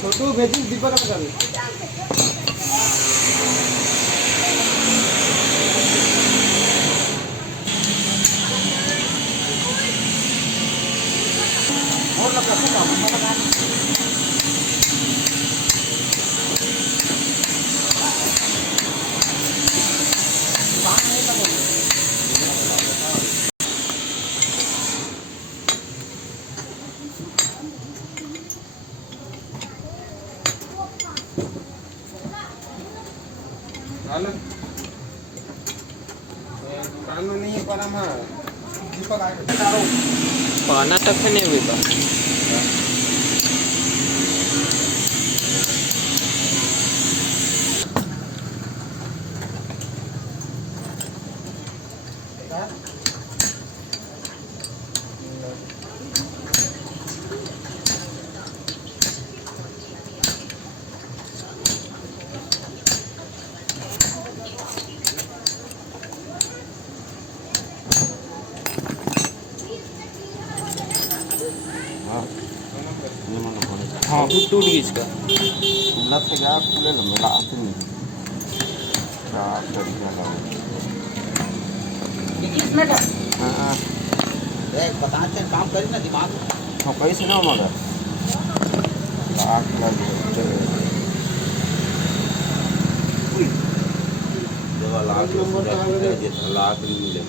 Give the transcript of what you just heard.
छोटू भेजी दीपक कर और लगा तो Alam. Paano niya para ma? Di pa kaya taro. पाना टक नहीं हुई बा हाँ टूट गई इसका लत से गया खुले लो मेरा आते नहीं क्या तरीका लगाओ इसमें का हाँ देख बताते हैं काम करी ना दिमाग हाँ कैसे ना मगर लाख लग चले लाख नहीं मिले